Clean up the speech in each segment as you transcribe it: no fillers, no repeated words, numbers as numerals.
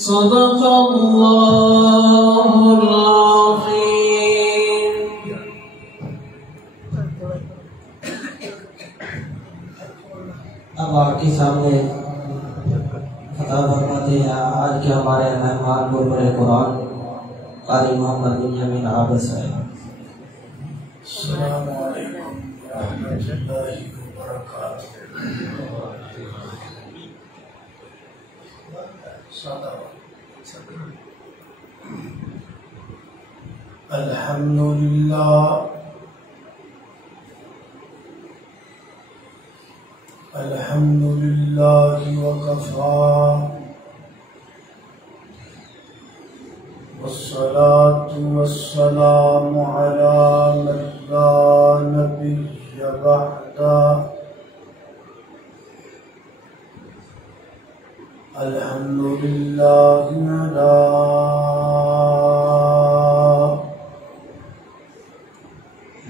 صدق اللہ العظیم۔ اب آپ کے سامنے خطاب فرماتے ہیں آج کے ہمارے مہمان گربر قرآن قاری محمد بنیامین عابد صاحب۔ السلام علیکم ورحمۃ اللہ وبرکاتہ۔ الحمد للہ الحمد للہ وکفا والصلاة والسلام علی من لا نبی بعدہ۔ الحمد للہ علی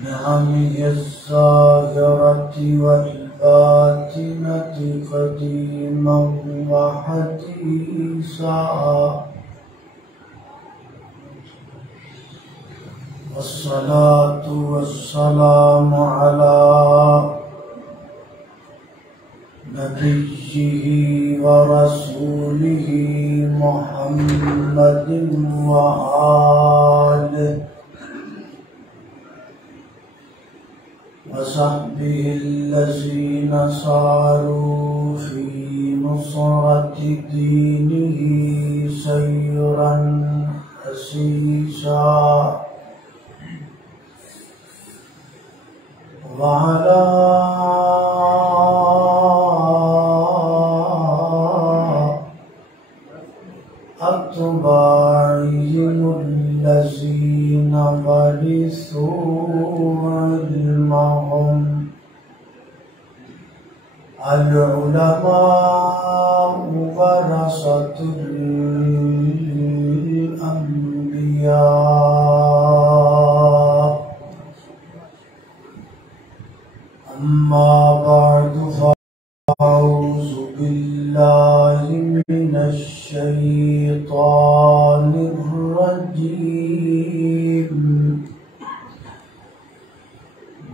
نعمه الظاہرة والباطنة قدیما وحدیثا، والصلاة والسلام على نبيه ورسوله محمد وآله وصحبه الذين ساروا في نصرة دينه سيرا حثيثا، وعلى أتباعهم الذين ورثوا علمهم، العلماء ورثة الأنبياء، أما بعد فأعوذ بالله من الشيطان الرجيم،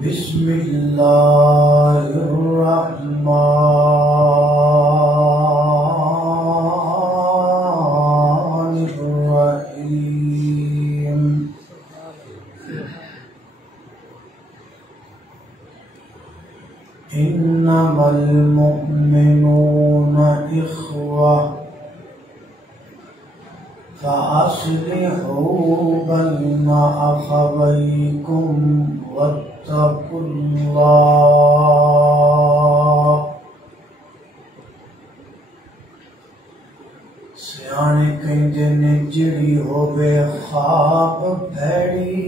بسم الله الرحمن الرحيم۔ إنما المؤمنون إخوة فأصلحوا بين أخويكم واتقوا الله۔ سیانے کہندے نے جڑی ہووے خواب بھیڑی،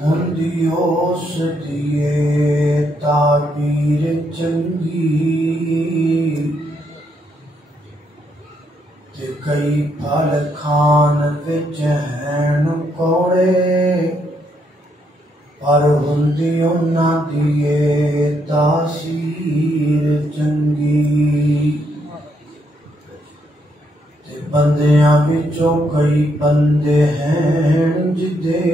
ہوندی اس دیے تعبیر چنگی، تے کئی پھل کھان وچ ہین کوڑے، پر ہوندی انہاں دیے تاثیر چنگی، تے بندیاں وچوں کئی بندے ہیں جدے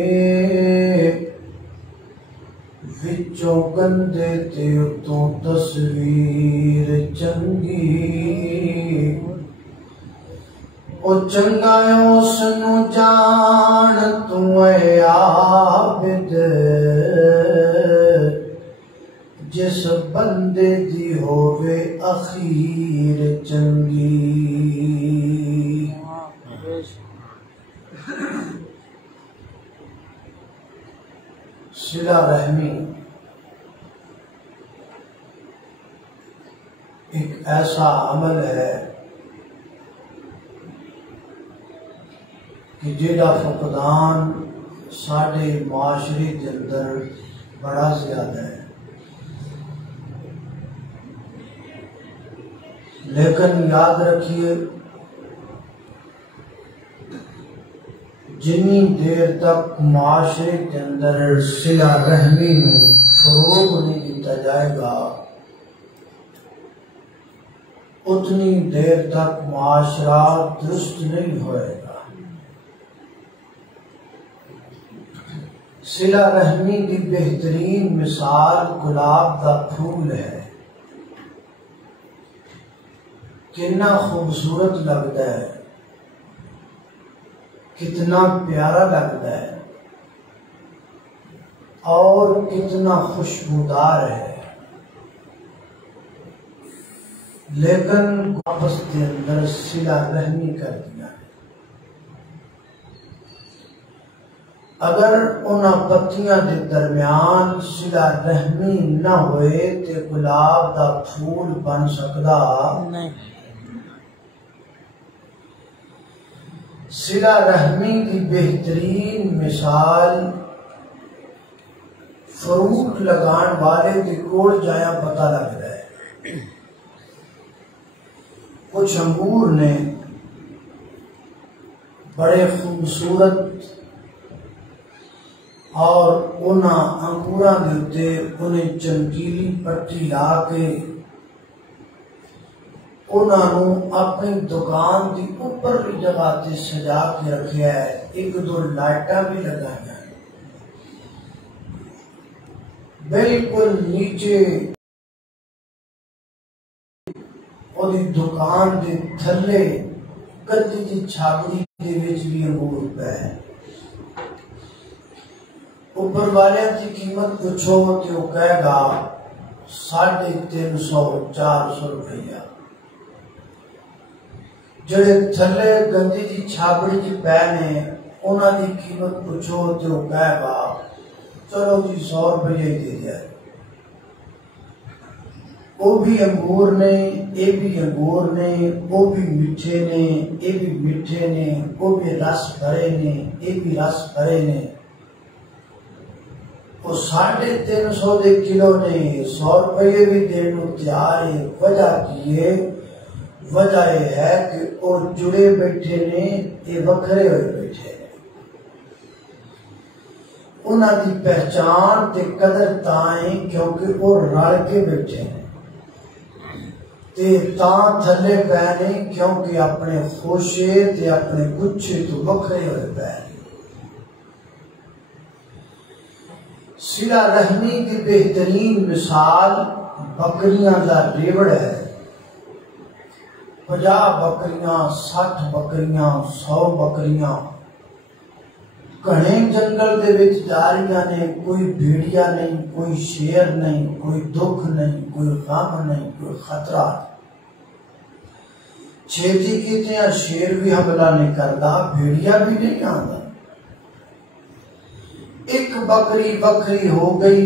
وچوں گندے تے اتوں تصویر چنگی، او چنگا اس نو جان تو اے عابد، جس بندے دی ہووے اخیر چنگی۔ صلہ رحمی ایک ایسا عمل ہے کہ جیڑا فقدان ساڑھے معاشرے کے اندر بڑا زیادہ ہے، لیکن یاد رکھیے جنی دیر تک معاشرے کے اندر صلہ رحمی میں فروغ نہیں دیتا جائے گا، اتنی دیر تک معاشرہ درست نہیں ہوئے گا۔ صلہ رحمی کی بہترین مثال گلاب کا پھول ہے، کتنا خوبصورت لگتا ہے، کتنا پیارا لگتا ہے اور کتنا خوشبودار ہے، لیکن آپس کے اندر صلہ رحمی کر دیا ہے۔ اگر انہاں پتیاں دے درمیان صلہ رحمی نہ ہوئے تے گلاب دا پھول بن سکدا نہیں۔ صلہ رحمی کی بہترین مثال فروٹ لگان والے کی کول جایا پتہ لگ رہا ہے۔ کچھ انگور نے بڑے خوبصورت اور انہاں انگوراں دے اتے انہیں چمکیلی پٹی لا کے انہاں نو اپنی دکان دی اوپرلی جگہ تے سجا کے رکھیا ہے، ایک دو لائٹاں بھی لگایا ہے، بالکل نیچے اور دکان دے تھلے کدی دی چھاگڑی دے وچ بھی انگور پہ ہے۔ اوپر والے کی قیمت پوچھو تو وہ کہے گا 350-400 روپیہ، جڑے تھلے گندی دی چھاگڑی کی پہ نے انہاں دی قیمت پوچھو تو وہ کہے گا چلو جی 100 روپیہ ہی دے دیا۔ وہ بھی انگور نے، یہ بھی انگور نے، وہ بھی میٹھے نے، یہ بھی میٹھے نے، وہ بھی رس بھرے نے، یہ بھی رس بھرے نے۔ وہ 350 دے کلو نے 100 روپے بھی دینے تیار ہے۔ وجہ کی ہے؟ وجہ یہ ہے کہ وہ جڑے بیٹھے نے، یہ وکھرے ہوئے بیٹھے نے، انہاں دی پہچان تے قدر تائیں کیونکہ وہ رل کے بیٹھے ہیں تے تاں تھلے پہنے کیونکہ اپنے خوشے تے اپنے گچھے تو وکھرے ہوئے پہنے۔ صلہ رحمی کی بہترین مثال بکریاں دا ریوڑ ہے۔ 50 بکریاں، 60 بکریاں، 100 بکریاں گھنے جنگل دے وچ جا رہیاں نے، کوئی بھیڑیا نہیں، کوئی شیر نہیں، کوئی دکھ نہیں، کوئی غم نہیں، کوئی خطرہ۔ چھیتی کیتے ہیں شیر بھی حملہ نہیں کرتا، بھیڑیا بھی نہیں آتا۔ ایک بکری وکری ہو گئی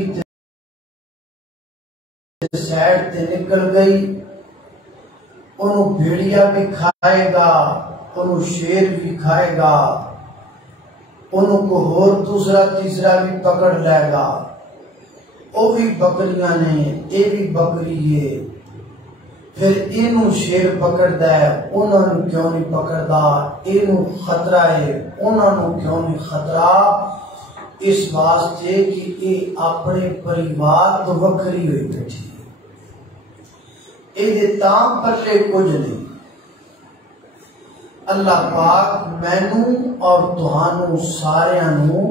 سائڈ تے نکل گئی، انہوں بھیڑیا بھی کھائے گا، انہوں شیر بھی کھائے گا، انہوں کو اور دوسرا تیسرا بھی پکڑ لے گا۔ وہ بھی بکریاں نے، یہ بھی بکری ہے، پھر انہوں شیر پکڑ دے، انہوں نے کیوں نہیں پکڑدا، انہوں خطرہ ہے، انہوں نے کیوں نہیں خطرہ؟ اس واسطے کہ یہ اپنے پریوار تو وکری ہوئی بیٹھی ہے، یہ تام پلے کچھ نہیں۔ اللہ پاک مینوں اور تہانوں ساریاں نوں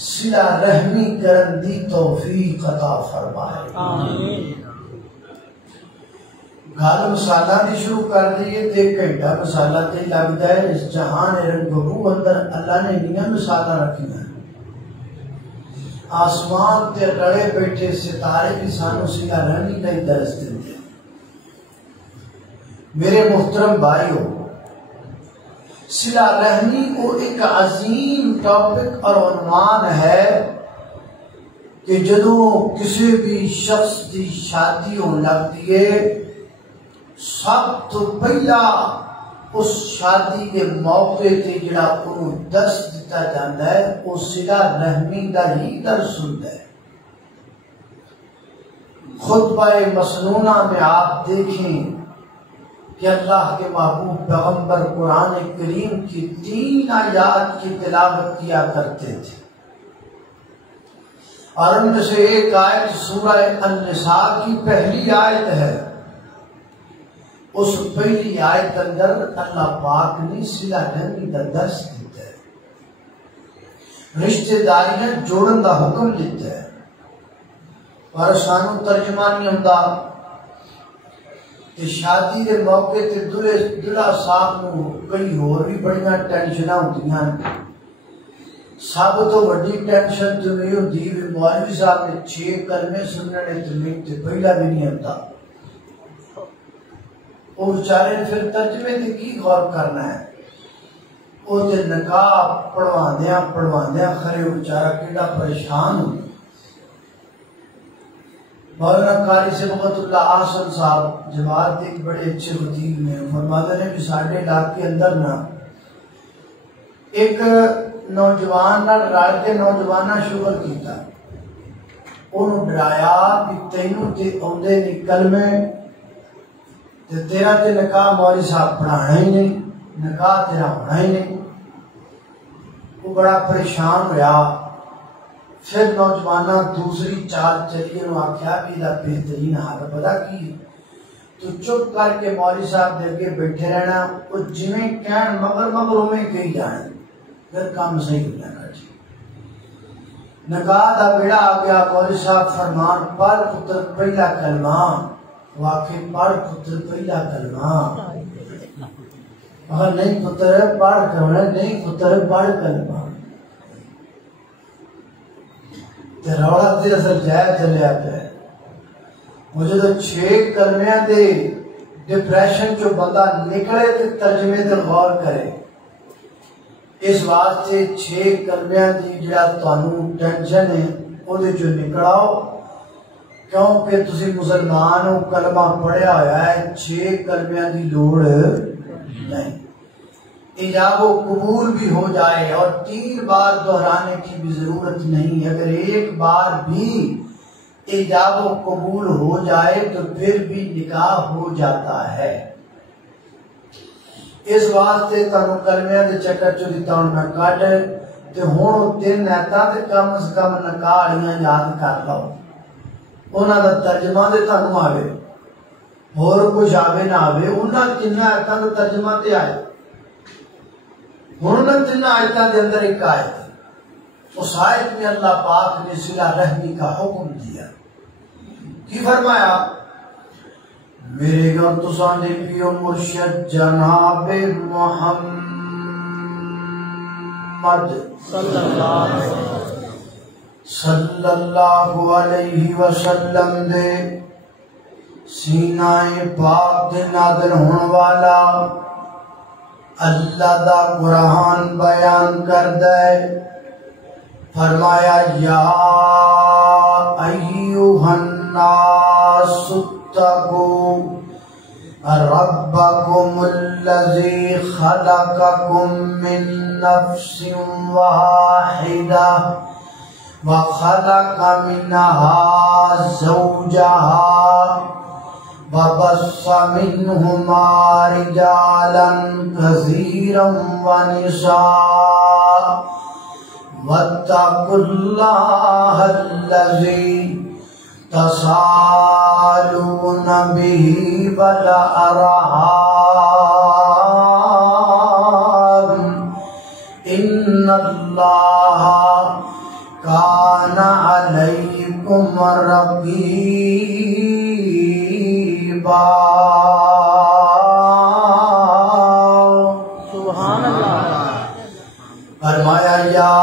صلہ رحمی کرن دی توفیق عطا فرمائے۔ آمین۔ گل مسالہ دی شروع کر دیئے تے گھنٹہ مسالہ تے لگتا ہے۔ اس جہان رنگ بہو اندر اللہ نے نیا مسالہ رکھی ہیں، آسمان تے رڑے بیٹھے ستارے بھی سانو صلہ رحمی کا ہی درس دیتے ہیں۔ میرے محترم بھائیو، صلہ رحمی کو ایک عظیم ٹاپک اور عنوان ہے کہ جدوں کسی بھی شخص کی شادی ہون لگتی ہے، سب تو پہلا اس شادی کے موقع تے جڑا انہوں درس دیتا جاتا ہے وہ صلہ رحمی دا ہی درس ہوتا ہے۔ خطبہ مسنونہ میں آپ دیکھیں کہ اللہ کے محبوب پیغمبر قرآن کریم کی 3 آیات کی تلاوت کیا کرتے تھے، اور ان میں سے ایک آیت سورہ النساء کی پہلی آیت ہے۔ اس پہلی آیت اندر اللہ پاک نے صلہ رحمی کا درس دیتا ہے، رشتہ داریاں جوڑن دا حکم دیتا ہے، پر سانو ترجمہ نہیں ہوندا کہ شادی دے موقع تے دلہا صاحب نو کئی ہور بھی بڑیاں ٹینشناں ہوندیاں، سب تو وڈی ٹینشن تو نہیں ہوندی کہ مولوی صاحب نے 6 کلمے سننے تے میرے تے پہلا بھی نہیں آتا، وہ بیچارے نے پھر ترجمے تے کی غور کرنا ہے، وہ تے نکاح پڑھواندیاں خرے وہ بیچارہ کیڑا پریشان ہو۔ مولانا قاری صبغت اللہ آسن صاحب جماعت ایک بڑے اچھے خطیب میں فرماتے ہیں کہ ساڑھے علاقے اندر نا ایک نوجوان نہ رل کے نوجوانہ شغل کیتا، انہوں ڈرایا کہ تینوں تے اوندے نہیں کلمے تے تیرا تے نکاح مولوی صاحب پڑھانا ہی نہیں، نکاح تیرا ہونا ہی نہیں۔ وہ بڑا پریشان ہویا، پھر نوجوانہ دوسری چال چلی، انہوں آکھیا بھی دا بہترین حال پتا کی تو چپ کر کے مولوی صاحب دے کے بیٹھے رہنا، وہ جویں کہن مگر میں کہی جانا، پھر کام صحیح ہو جانا۔ نکاح دا بیڑا آ گیا، مولوی صاحب فرمان پڑھ پتر پہلا کلمہ، واقعی پڑھ پتر پہلا کلمہ، اگر نہیں پتر پڑھ کلمہ، نہیں پتر پڑھ کلمہ، روڑا تے اثر جائے چلے آتا ہے۔ مجھے تو 6 کلمیاں دے ڈپریشن جو بندہ نکلے تے ترجمے تے غور کرے، اس واسطے 6 کلمیاں دی جڑا تانوں ٹینشن ہے او دے جو نکلاؤ، کیونکہ تسی مسلمان ہو، کلمہ پڑھیا ہویا ہے، 6 کلمیاں دی لوڑ نہیں، ایجاب و قبول بھی ہو جائے اور 3 بار دہرانے کی بھی ضرورت نہیں، اگر ایک بار بھی ایجاب و قبول ہو جائے تو پھر بھی نکاح ہو جاتا ہے۔ اس واسطے تانوں کلمیاں دے چکر چو دیتا ہوں میں کٹ تے ہوں 3 نیتاں تے کم از کم نکاح والیاں یاد کر لو، انہاں دا ترجمہ دے تانوں آوے، اور کچھ آوے نہ آوے، انہاں 3 نیتاں دا ترجمہ تے آئے۔ ہن 3 آیتاں دے اندر ایک آیت، اس آیت میں اللہ پاک نے صلہ رحمی کا حکم دیا، کی فرمایا؟ میرے گھر تساں دے پیو مرشد جناب محمد صلی اللہ علیہ وسلم دے سینہ پاک دے نازل ہون والا اللہ دا قرآن بیان کر دے، فرمایا یا ایوہ الناس اتقوا ربکم الذی خلقکم من نفس واحدہ وخلق منها زوجها وبث منهما رجالا كثيرا ونساء واتقوا الله الذي تساءلون به والأرحام إن الله كان عليكم رقيبا۔ سبحان اللہ۔ فرمایا یا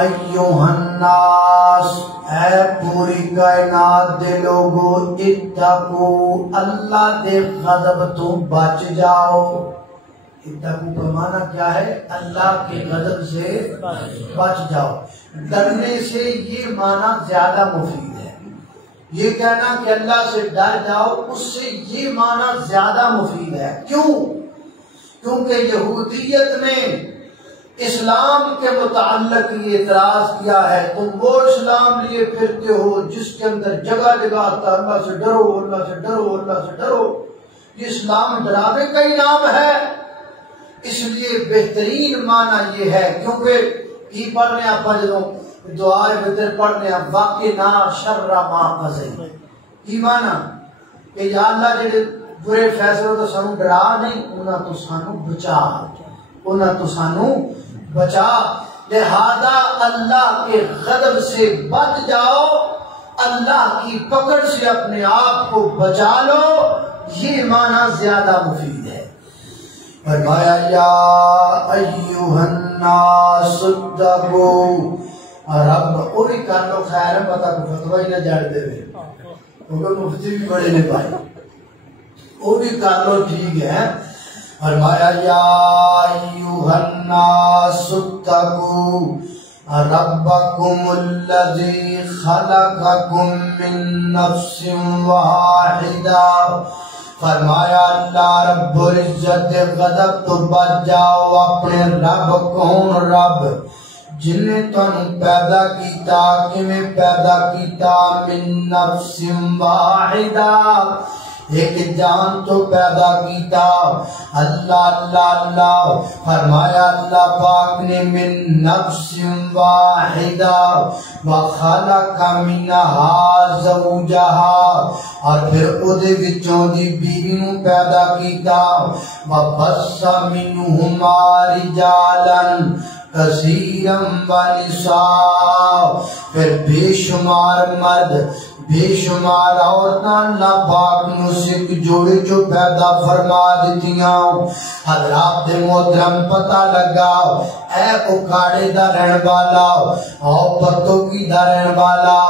ایوہ الناس، اے پوری کائنات دے لوگو، اتقو، اللہ دے غضب تو بچ جاؤ۔ اتقو کا معنی کیا ہے؟ اللہ کے غضب سے بچ جاؤ۔ ڈرنے سے یہ معنی زیادہ مفید ہے، یہ کہنا کہ اللہ سے ڈر جاؤ، اس سے یہ معنی زیادہ مفید ہے۔ کیوں؟ کیونکہ یہودیت نے اسلام کے متعلق یہ اعتراض کیا ہے، تم وہ اسلام لیے پھرتے ہو جس کے اندر جگہ جگہ آتا اللہ سے ڈرو، اللہ سے ڈرو، اللہ سے ڈرو۔ یہ اسلام ڈراوے کا ہی نام ہے، اس لیے بہترین معنی یہ ہے، کیونکہ کی پڑھنے آپ جدوں دعائے بہتر پڑھنے آپ واقع نا شر ما قضی، کی معنی کہ یا اللہ جڑے برے فیصلوں تو سانو ڈرا نہیں، انہاں تو سانو بچا، انہاں تو سانو بچا۔ لہذا اللہ کے غضب سے بچ جاؤ، اللہ کی پکڑ سے اپنے آپ کو بچا لو، یہ معنی زیادہ مفید ہے۔ فرمایا یا ایوہ الناس اتقوا رب، وہ بھی کر لو خیر ہے، پتہ کو فتوہ ہی نہ جڑ دے وے، کیونکہ مفتی بھی بڑے نے پائے، وہ بھی کر لو ٹھیک ہے۔ فرمایا یا ایوہ الناس اتقوا ربکم الذی خلقکم من نفس واحدہ، فرمایا اللہ رب العزت غضب تو بچ جاؤ اپنے رب، کون رب جن نے تمہیں پیدا کیتا، کیویں پیدا کیتا، من نفس واحدہ، ایک جان تو پیدا کیتا، اللہ اللہ اللہ، فرمایا اللہ پاک نے من نفس واحدہ وخلق منہا زوجہا، اور پھر اودے وچوں دی بیوی نو پیدا کیتا، وبث منہما رجالا کثیرا ونساء، پھر بے شمار مرد بے شمار عورتاں اللہ پاک نو سکھ جوڑے جو پیدا فرما دیتیاں۔ حضرات دے محترم پتہ لگا اے اکاڑے دا رہن والا، او پتو کی دا رہن والا،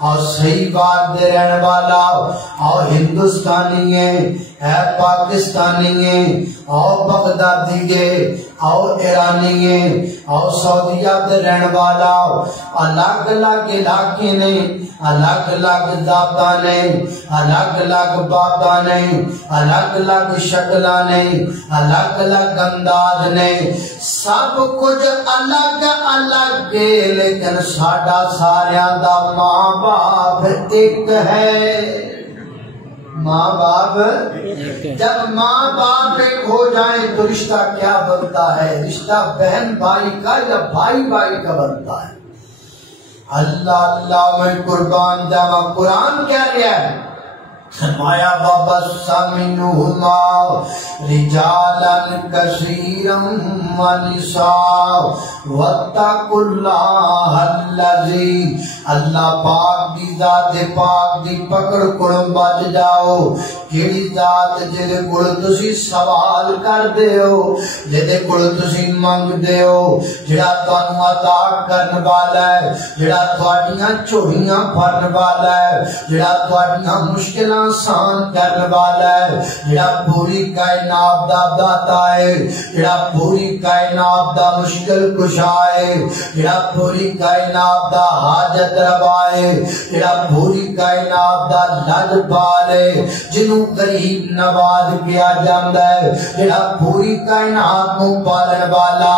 او صحیح بات دے رہن والا، او ہندوستانی ہے، اے پاکستانی ہے، او بغدادی ہے، او ایرانی ہے، او سعودیہ دے رہن والا، الگ الگ علاقے نے، الگ الگ ذاتاں نے، الگ الگ باتاں نے، الگ الگ شکلاں نے، الگ الگ انداز نے، سب کچھ الگ الگ ہے، لیکن ساڈا ساریاں دا ماں باپ ایک ہے۔ ماں باپ جب ماں باپ ایک ہو جائیں تو رشتہ کیا بنتا ہے؟ رشتہ بہن بھائی کا یا بھائی بھائی کا بنتا ہے۔ اللہ اللہ میں قربان جاوا، قرآن کیا رہا ہے؟ فرمایا وَبَثَّ مِنْهُمَا رِجَالًا كَثِيرًا وَنِسَاءً وَاتَّقُوا اللَّهَ الَّذِي، اللہ پاک دی ذات پاک دی پکڑ کڑ بچ جاؤ، کیڑی ذات جدے کڑ تسی سوال کر دیو، جدے کڑ تسی منگ دیو، جڑا تانوں عطا کرن والا ہے، جڑا تواڈیاں چوریاں بھرن والا ہے، جڑا تواڈیاں مشکلاں آسان کرنے والا ہے، جڑا پوری کائنات دا داتا ہے، جڑا پوری کائنات دا مشکل کشا ہے، جڑا پوری کائنات دا حاجت روا ہے، جڑا پوری کائنات دا لج پال ہے، جنوں غریب نواز کیا جاندا ہے، جڑا پوری کائنات کو پالن والا،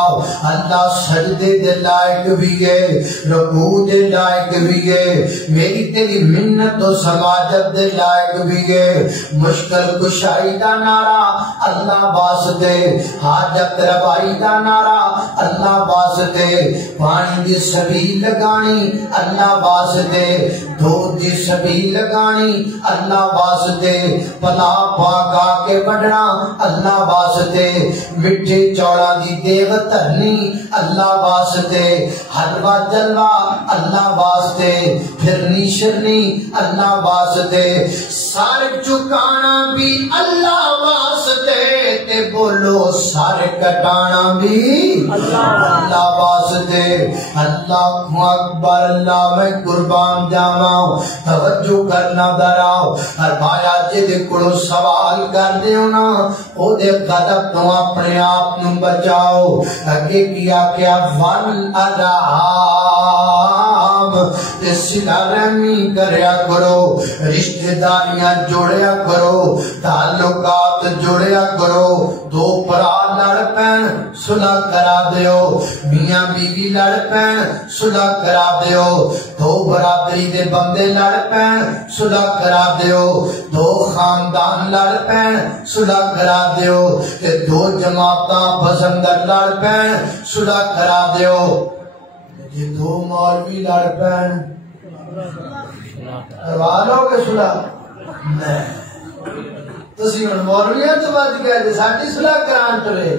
اللہ سجدے دے لائق بھی ہے، رکوع دے لائق بھی ہے، میری تیری منت و سماجت دے لائق بھی ہے، مشکل کشائی دا نعرہ اللہ واسطے، حاجت روائی دا نعرہ اللہ واسطے، پانی دی سبیل لگانی اللہ واسطے، دودھ دی سبیل لگانی اللہ واسطے، پلا پاکا کے بڑھنا اللہ واسطے، مٹھے چوڑا دی دیو ترنی اللہ واسطے، حلوہ جلوہ اللہ واسطے، پھرنی شرنی اللہ واسطے، سار چکانا بھی اللہ واسطے، تے بولو سار کٹانا بھی اللہ واسطے۔ اللہ اکبر، اللہ میں قربان جاواں، توجہ کرنا دراؤ، فرمایا جدے کولو سوال کر دیو نا، او دے غضب تو اپنے آپ نو بچاؤ۔ اگے کیا کیا والارحام، صلہ رحمی کریا کرو، رشتہ داریاں جوڑیا کرو، تعلقات جوڑیا کرو، دو برا لڑ پین صلح کرا دیو، میاں بیوی لڑ پین صلح کرا دیو، دو برادری دے بندے لڑ پین صلح کرا دیو، دو خاندان لڑ پین صلح کرا دیو، تے دو جماعتاں پسندر لڑ پین صلح کرا دیو، یہ دو مولوی لڑ پین کروا لو گے صلح؟ نہیں، تسی ہن مولویاں تو بات کہہ دے ساڈی صلح کران ٹرے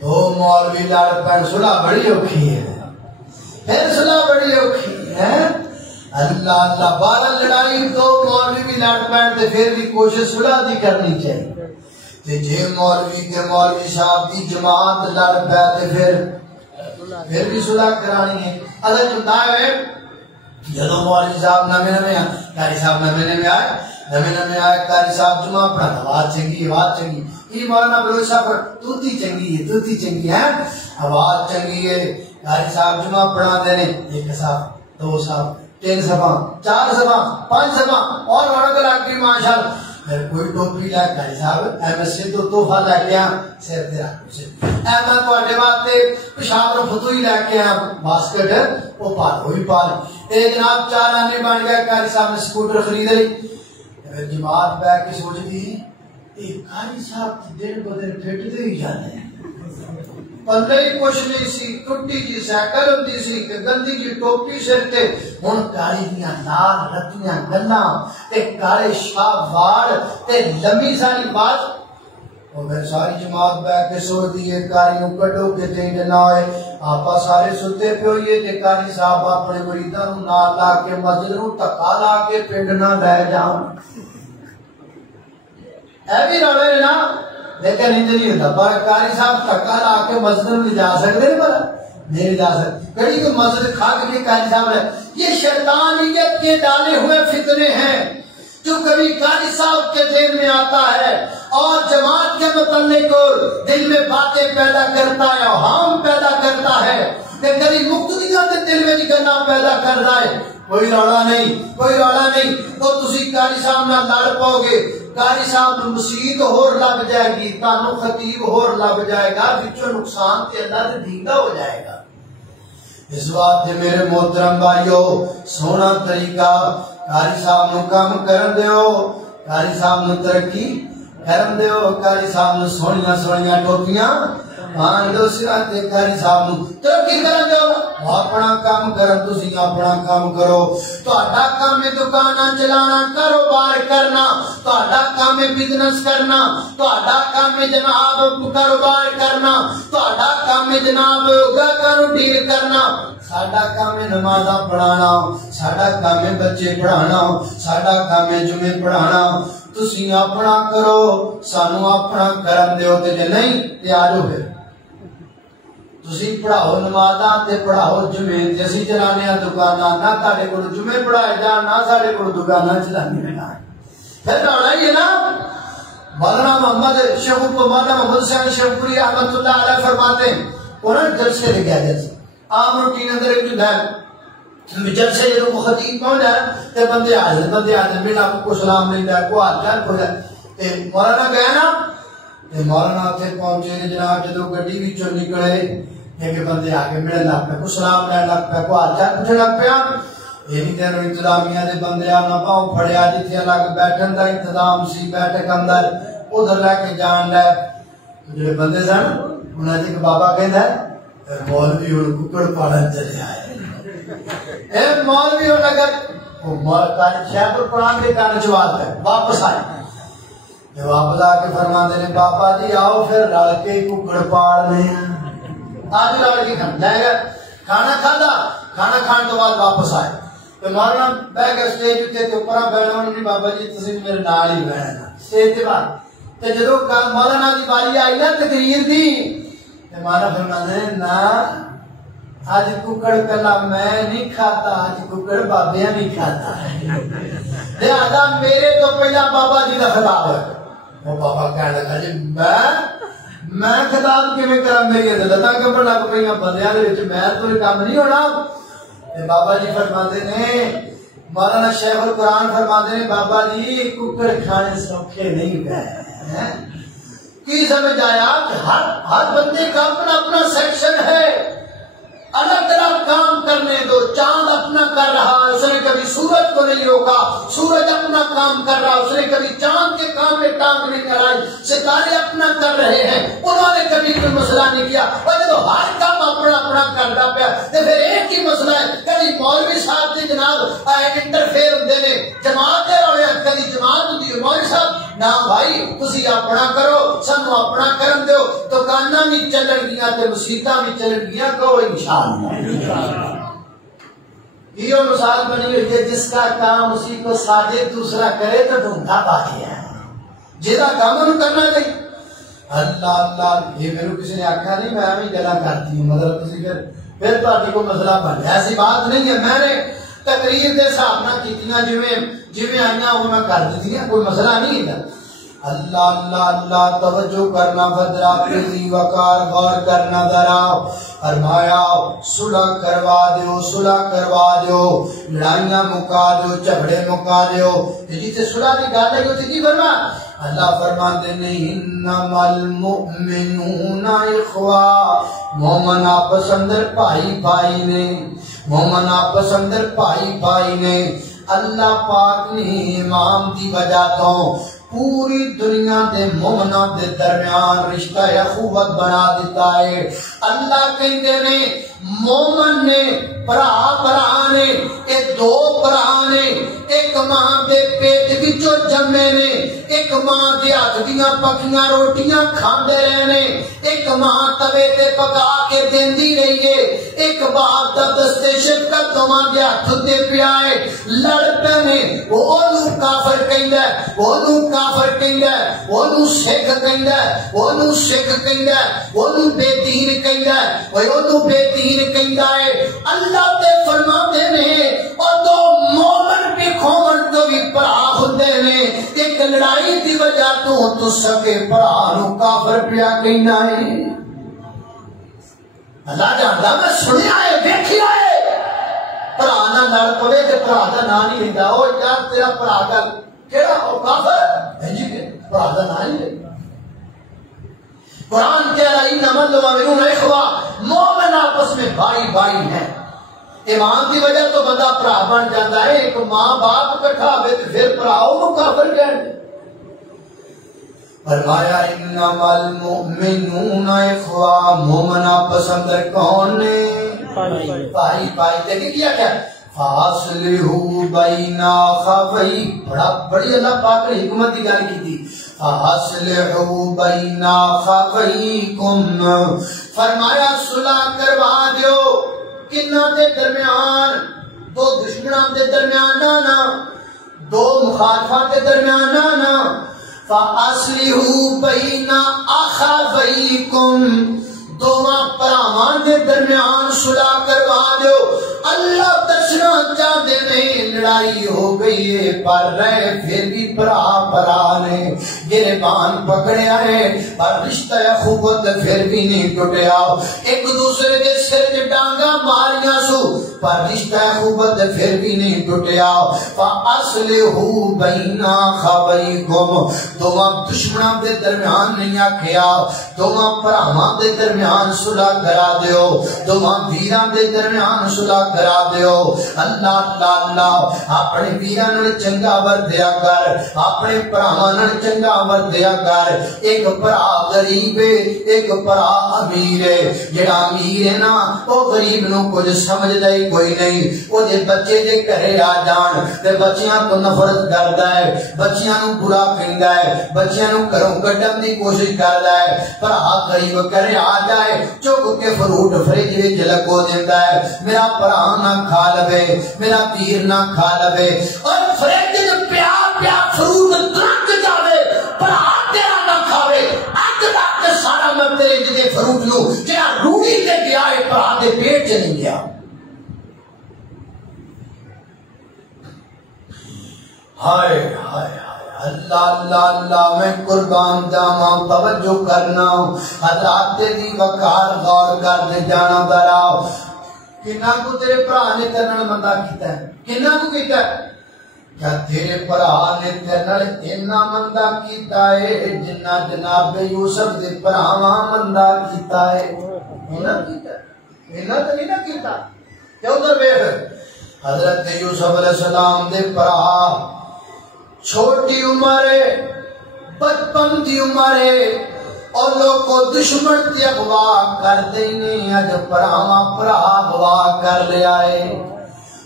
دو مولوی لڑ پین صلح بڑی اوکھی ہے پھر صلح بڑی اوکھی ہے اللہ اللہ 12 لڑائی دو مولوی بھی لڑ پین تے پھر بھی کوشش صلح دی کرنی چاہیے تے جے مولوی تے مولوی صاحب دی جماعت لڑ پے تے پھر بھی صلح کرانی ہے اصل چنتا ہے جدو مولوی صاحب نویں قاری صاحب نویں آئے قاری صاحب جمعہ پڑھا آواز چنگی یہ مولانا بلوچ صاحب توتی چنگی ہے آواز چنگی ہے قاری صاحب جمعہ پڑھا دے ایک صاحب 2 صاحب 3 صفحہ 4 صفحہ 5 صفحہ اور رونق لگی ماشاءاللہ پھر کوئی ٹوپی لے قاری صاحب احمد سے تو تحفہ لے کے آ سر تے رکھ احمد تواڈے واسطے پیشاب رو فتوی لے کے آ باسکٹ وہ پال تے جناب 4 آنے بن گیا قاری صاحب نے سکوٹر خرید لی جماعت بیٹھ کے سوچ دی قاری صاحب دن ب دن پھٹتے ہی جانے پندرہ ہی کچھ نہیں سی ٹوٹی جی سائیکل ہوتی سی کہ گندی جی ٹوپی سر تے ہن کالی دیاں لال رتیاں گلاں تے کالے شاہ واڑ تے لمبی ساری بات اور پھر ساری جماعت بیٹھ کے سو دیے کاری نو کڈو کے دین نہ ہوئے آپا سارے ستے پے ہوئیے تے کاری صاحب اپنے مریداں نو نال لا کے مسجد نو تکا لا کے پنڈ نہ لے جاؤں اے بھی روڑے نا لیکن انج نہیں ہوتا پر قاری صاحب تکا لا کے مسجد میں جا سکتے ہیں پر نہیں جا سکتے کڑی تو مسجد کھا کے قاری صاحب ہے یہ شیطانیت کے ڈالے ہوئے فتنے ہیں جو کبھی قاری صاحب کے دل میں آتا ہے اور جماعت کے متعلق کو دل میں باتیں پیدا کرتا ہے اوہام پیدا کرتا ہے کہ کبھی مقتدیاں کے دل میں گنا پیدا کرتا ہے کوئی روڑا نہیں تو تسی قاری صاحب نہ لڑ پاؤ گے قاری صاحب مسیت ہور لگ جائے گی تانوں خطیب ہور لگ جائے گا بچوں نقصان تے اللہ تے دیندہ ہو جائے گا اس واسطے میرے محترم بھائیو سونا طریقہ قاری صاحب نو کام کرن دیو قاری صاحب نو ترقی کرن دیو قاری صاحب نو سونیاں ٹوپیاں پان دو سرا تے قاری صاحب نو ترقی کرن دیو اپنا کام کرن تسی اپنا کام کرو تہاڈا کام ہے دکاناں چلانا کاروبار کرنا تہاڈا کام ہے بزنس کرنا تہاڈا کام ہے جناب کاروبار کرنا تہاڈا کام ہے جناب گاہکاں نو ڈیل کرنا ساڈا کام ہے نمازاں پڑھانا ساڈا کام ہے بچے پڑھانا ساڈا کام ہے جمعے پڑھانا تسی اپنا کرو سانو اپنا کرن دیو تے جے نہیں تے آ جاؤ پھر تسی پڑھاؤ نمازاں تے پڑھاؤ جمعے تے اسی چلانے آ دکاناں نہ تہاڈے کول جمعے پڑھائے جان نہ ساڈے کول دکاناں چلانے جان پھر روڑا ہی ہے نا مولانا محمد شیخ مولانا محمد حسین شیخ پوری رحمۃ اللہ علیہ فرماتے ہیں قرآن جلسے لگا جیسے عام روٹین اندر ایک جو ہے جلسے جب وہ خطیب پہنچ جائے تے بندے آ جائے میرا کو سلام نہیں جائے کو حال چال ہو جائے تے مولانا گئے نا تے مولانا تے پہنچے جناب جدو گڈی وچوں نکلے ایک بندے آ کے میرے لگ پہ کو سلام لے لگ پہ کو حال چال پوچھنے لگ پیا یہ دن انتظامیہ دے بندے آنا پاؤں پھڑیا جتھے الگ بیٹھن دا انتظام سی بیٹھک اندر ادھر لے کے جان لے جو بندے سن انہاں جی بابا کہندا ہے مولوی ہن ککڑ پالن چلے آئے اے مولوی ہن اگر وہ مولوی شیخ القرآن کے کان چواز ہے واپس آئے جب واپس آ کے فرماندے نے بابا جی آؤ پھر رل کے ککڑ پالنے آج رل کے کھانا جائے گا کھانا کھان تو بعد واپس آئے تو مولانا بہ کے سٹیج تے تے اوپر بیٹھا نہیں بابا جی تسی میرے نال ہی بیٹھنا سٹیج تے بعد تے جدوں مولانا دی باری آئی نا تقریر دی تے مولانا فرماندے نا آج ککڑ کلا میں نہیں کھاتا آج ککڑ بابیاں نہیں کھاتا لہذا میرے تو پہلا بابا جی کا خطاب ہے وہ بابا کہنے لگا جی میں خطاب کیویں کراں میری عدالتاں کمبن لگ پئیاں بندیاں دے وچ میں تو کام نہیں ہونا بابا جی فرماتے نے مولانا شیخ القرآن فرماتے نے بابا جی ککڑ کھانے سوکھے نہیں گئے کی سمجھ آیا ہر بندے کا اپنا اپنا سیکشن ہے الگ الگ کام کرنے دو چاند اپنا کر رہا ہے اس نے کبھی سورج کو نہیں روکا سورج اپنا کام کر رہا اس نے کبھی چاند کے کام میں ٹانگ پاک نے کرائی، ستارے اپنا کر رہے ہیں، انہوں نے کبھی کوئی مسئلہ نہیں کیا، اور جب ہر کام اپنا اپنا کرتا پیا تو پھر ایک ہی مسئلہ ہے، کبھی مولوی صاحب کی جناب انٹرفیئر ہوتے ہیں، جماعت والے کبھی جماعت ہوتی ہے، مولوی صاحب نہ بھائی تسی اپنا کرو، سانو اپنا کرن دیو، دکاناں بھی چلن گیاں تے مسیتاں بھی چلن گیاں، کہو انشاءاللہ۔ یہ مثال بنی ہوئی ہے، جس کا کام اسی کو ساجد دوسرا کرے تو ڈھونڈا باقی ہے، جہاں کام انہوں کرنا نہیں۔ اللہ اللہ، یہ میرے کسی نے آکھا نہیں، میں بھی گلا کرتی ہوں، مطلب کسی پھر تہاڈی کو مسئلہ بن جائے، ایسی بات نہیں ہے، میں نے تقریر دے حساب نہ کیتیاں جویں آئیاں وہ میں کر دیتیاں، کوئی مسئلہ نہیں ہے۔ اللہ اللہ اللہ، توجہ کرنا، حضرات کی وقار غور کرنا ذرا، فرمایا صلح کروا دیو، صلح کروا دیو، لڑائیاں مکا دیو، جھگڑے مکا دیو۔ جیسے صلح کی گل ہے کہ کی فرما اللہ فرماتے ہیں انما المؤمنون اخوہ، مومن آپس اندر بھائی بھائی نے، مومن آپس اندر بھائی بھائی نے۔ اللہ پاک نے امام دی وجہ تو پوری دنیا دے مومناں دے درمیان رشتہ اخوت بنا دیتا ہے۔ اللہ کہتے نے مومن نے برا نے، اے دو برا نے، ایک ماں دے پیٹ وچوں جمے نے، ایک ماں دے ہاتھ دیاں پکیاں روٹیاں کھاندے رہنے، ایک ماں توے تے پکا کے دیندی رہی ہے، ایک باپ دا دستے شفقت دوواں دے ہاتھ تے پیا ہے، لڑ پے اونوں کافر کہندا ہے، اونوں کافر کہندا ہے، اونوں سکھ کہندا ہے، اونوں سکھ کہندا ہے، اونوں بے دین کہندا ہے، اوے اونوں بے دین کہندا ہے۔ اللہ تے فرماتے نے اور دو مومن بھی کھون تو بھی بھرا ہوندے نے، ایک لڑائی دی وجہ تو سکے بھرا نو کافر پیا کہنا ہے۔ اللہ جاندا میں سنیا ہے، دیکھیا ہے، بھرا نہ لڑ پوے تے بھرا دا نام نہیں لیندا، او یار تیرا بھرا دا کیڑا او کافر ہے جی، بھرا دا نام نہیں لیندا۔ قرآن کہہ رہا ہے انما المؤمنون اخوہ، مومن آپس میں بھائی بھائی ہیں۔ ایمان دی وجہ تو بندہ بھرا بن جاتا ہے، ایک ماں باپ کٹھا ہوئے تو پھر بھراؤ کو کافر کہتے ہیں۔ فرمایا انما المؤمنون اخوہ، مومن آپس اندر کون نے؟ بھائی بھائی۔ دیکھیں کیا کیا فاصلحوا بین اخویکم، بڑی اللہ پاک نے حکمت کی گل کی تھی، فاصلحوا بین اخویکم، فرمایا صلح کروا دیو کنہ دے درمیان، دو دشمنوں دے درمیان نہ، دو مخالفات دے درمیان نہ، فاصلحوا بین اخویکم، دوواں پراواں دے درمیان صلح کروا دیو۔ اللہ دسنا چاہتے ہیں لڑائی ہو گئی ہے پر رہے پھر بھی برا نے، گربان پکڑیا ہے پر رشتہ اخوت پھر بھی نہیں ٹوٹیا، ایک دوسرے کے سر تے ڈانگا ماریاں سو پر رشتہ اخوت پھر بھی نہیں ٹوٹیا۔ فاصلحوا بین اخویکم، دوواں دشمناں دے درمیان نہیں آکھیا، دوواں بھراواں دے درمیان صلح کرا دیو، دوواں ویراں دے درمیان صلح کرا دیو۔ اللہ اللہ اللہ، اپنے ویراں نال چنگا وردیا کر، اپنے بھراواں نال چنگا وردیا کر۔ ایک بھرا غریب ہے، ایک بھرا امیر ہے، جڑا امیر ہے نا او غریب نو کچھ سمجھدا ہی کوئی نہیں، او دے بچے دے گھرے آ جان تے بچیاں تو نفرت کردا ہے، بچیاں نو برا کہندا ہے، بچیاں نو گھروں کڈن دی کوشش کردا ہے۔ بھرا غریب گھرے آ جائے چک کے فروٹ فریج وچ لگو دیندا ہے، میرا بھرا نہ کھا لوے، میرا پیر نہ کھا لوے، اور فریج وچ پیا پیا فروٹ درک جاوے، بھرا تیرا نہ کھاوے، اگ ڈاک کے سارا میں تیرے جدے فروٹ نو جڑا روڑی تے گیا ہے بھرا دے پیٹ چ نہیں گیا۔ ہائے ہائے اللہ اللہ اللہ، میں قربان جاواں، توجہ کرنا، حضرات دی وقار غور کر دے جانا ذرا۔ کنہ کو تیرے بھرا نے تیرے نال مندا کیتا ہے؟ کنہ کو کیتا ہے؟ کیا تیرے بھرا نے تیرے نال اینا مندا کیتا ہے جنہ جناب یوسف دے بھراواں مندا کیتا ہے؟ اینا کیتا ہے؟ اینا تے نہیں نہ کیتا۔ کیوں ادھر ویکھ، حضرت یوسف علیہ السلام دے بھرا چھوٹی عمر 32 بچپن دی عمر ہے اور لوگ کو دشمن تے اغوا کر دینے اج پراواں پرا اغوا کر لیا ہے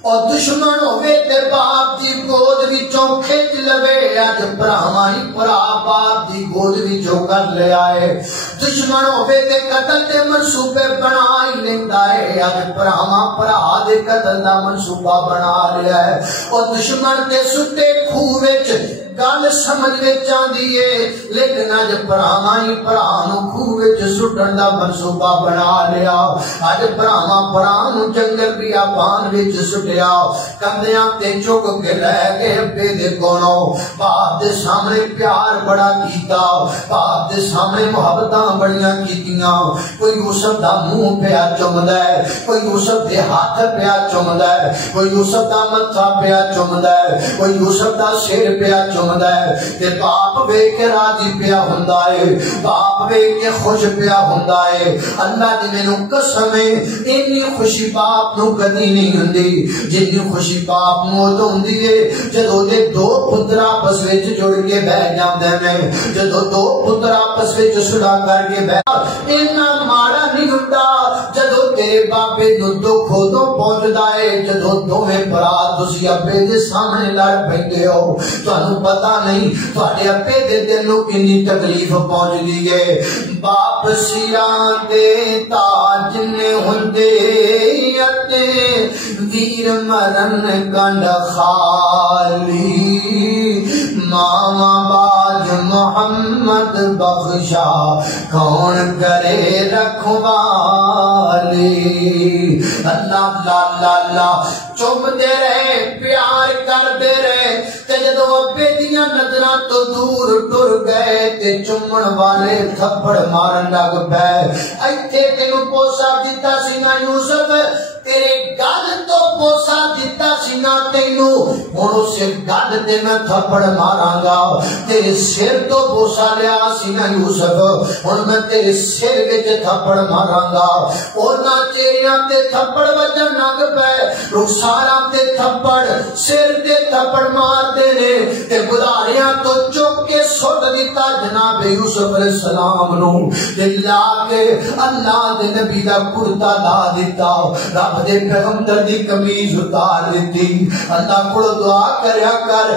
اور دشمن ہوئے تے باپ دی گود وچوں کھچ لوے اج پراواں ہی پرا باپ دی گود وچوں کر لیا ہے دشمن ہوئے تے قتل دے منصوبے بنا ہی لیندا ہے اج پراواں پرا دے قتل دا منصوبہ بنا لیا ہے اور دشمن تے ستے کھوہ وچ گل سمجھ وچ آندی ہے لیکن اج پراواں ہی پرا نوں کھوہ وچ سٹن دا منصوبہ بنا لیا اج پراواں پرا نوں جنگل بیابان وچ سٹیا کندیاں تے چک کے لے گئے ابے دے کولوں باپ دے سامنے پیار بڑا کیتا باپ دے سامنے محبتاں بڑیاں کیتیاں کوئی یوسف دا منہ پیا چومدا ہے کوئی یوسف دے ہاتھ پیا چومدا ہے کوئی یوسف دا متھا پیا چومدا ہے کوئی یوسف دا سر پیا چومدا ہے تے باپ ویکھ کے راضی پیا ہوندا ہے باپ ویکھ کے خوش پیا ہوندا ہے اللہ دی مینوں قسم ہے اینی خوشی باپ نوں کدی نہیں ہوندی جتنی خوشی باپ نوں ہوندی ہے جدوں دے دو پتر آپس وچ جڑ کے بیٹھ جاندے نے جدوں دو پتر آپس وچ صلح کر کے بیٹھ اینا ماڑا نہیں ہوندا جدوں تیرے باپے نوں دکھ اودوں پہنچدا ہے جدوں دوویں بھرا تسی ابے دے سامنے لڑ پیندے ہو تانوں پتہ نہیں تواڈے ابے دے دل نوں کتنی تکلیف پہنچ گئی ہے باپ سیراں دے تاج نے ہوندے اتے ویر مرن کنڈ خالی ماما باج محمد بخشا کون کرے رکھوالی اللہ اللہ اللہ چوم دے رہے پیار کر دے رہے تے جدو ابے دیاں نظراں تو دور ٹر گئے تے چومن والے تھپڑ مارن لگ پے ایتھے تینوں پوسا دتا سی نا یوسف تیرے گل تو پوسا دتا سی نا تینوں ہن اس گل تے میں تھپڑ ماراں گا تیرے سر تو پوسا لیا سی نا یوسف ہن میں تیرے سر وچ تھپڑ ماراں گا اوناں چہریاں تے تھپڑ وجن لگ پے رخساراں تے تھپڑ سر تے تھپڑ مار دے نے تے گداریاں تو چک کے سٹ دتا جناب یوسف علیہ السلام نو تے لا کے اللہ دے نبی دا کرتا لا دتا رب دے پیغمبر دی قمیض اتار دیتی اللہ کو دعا کریا کر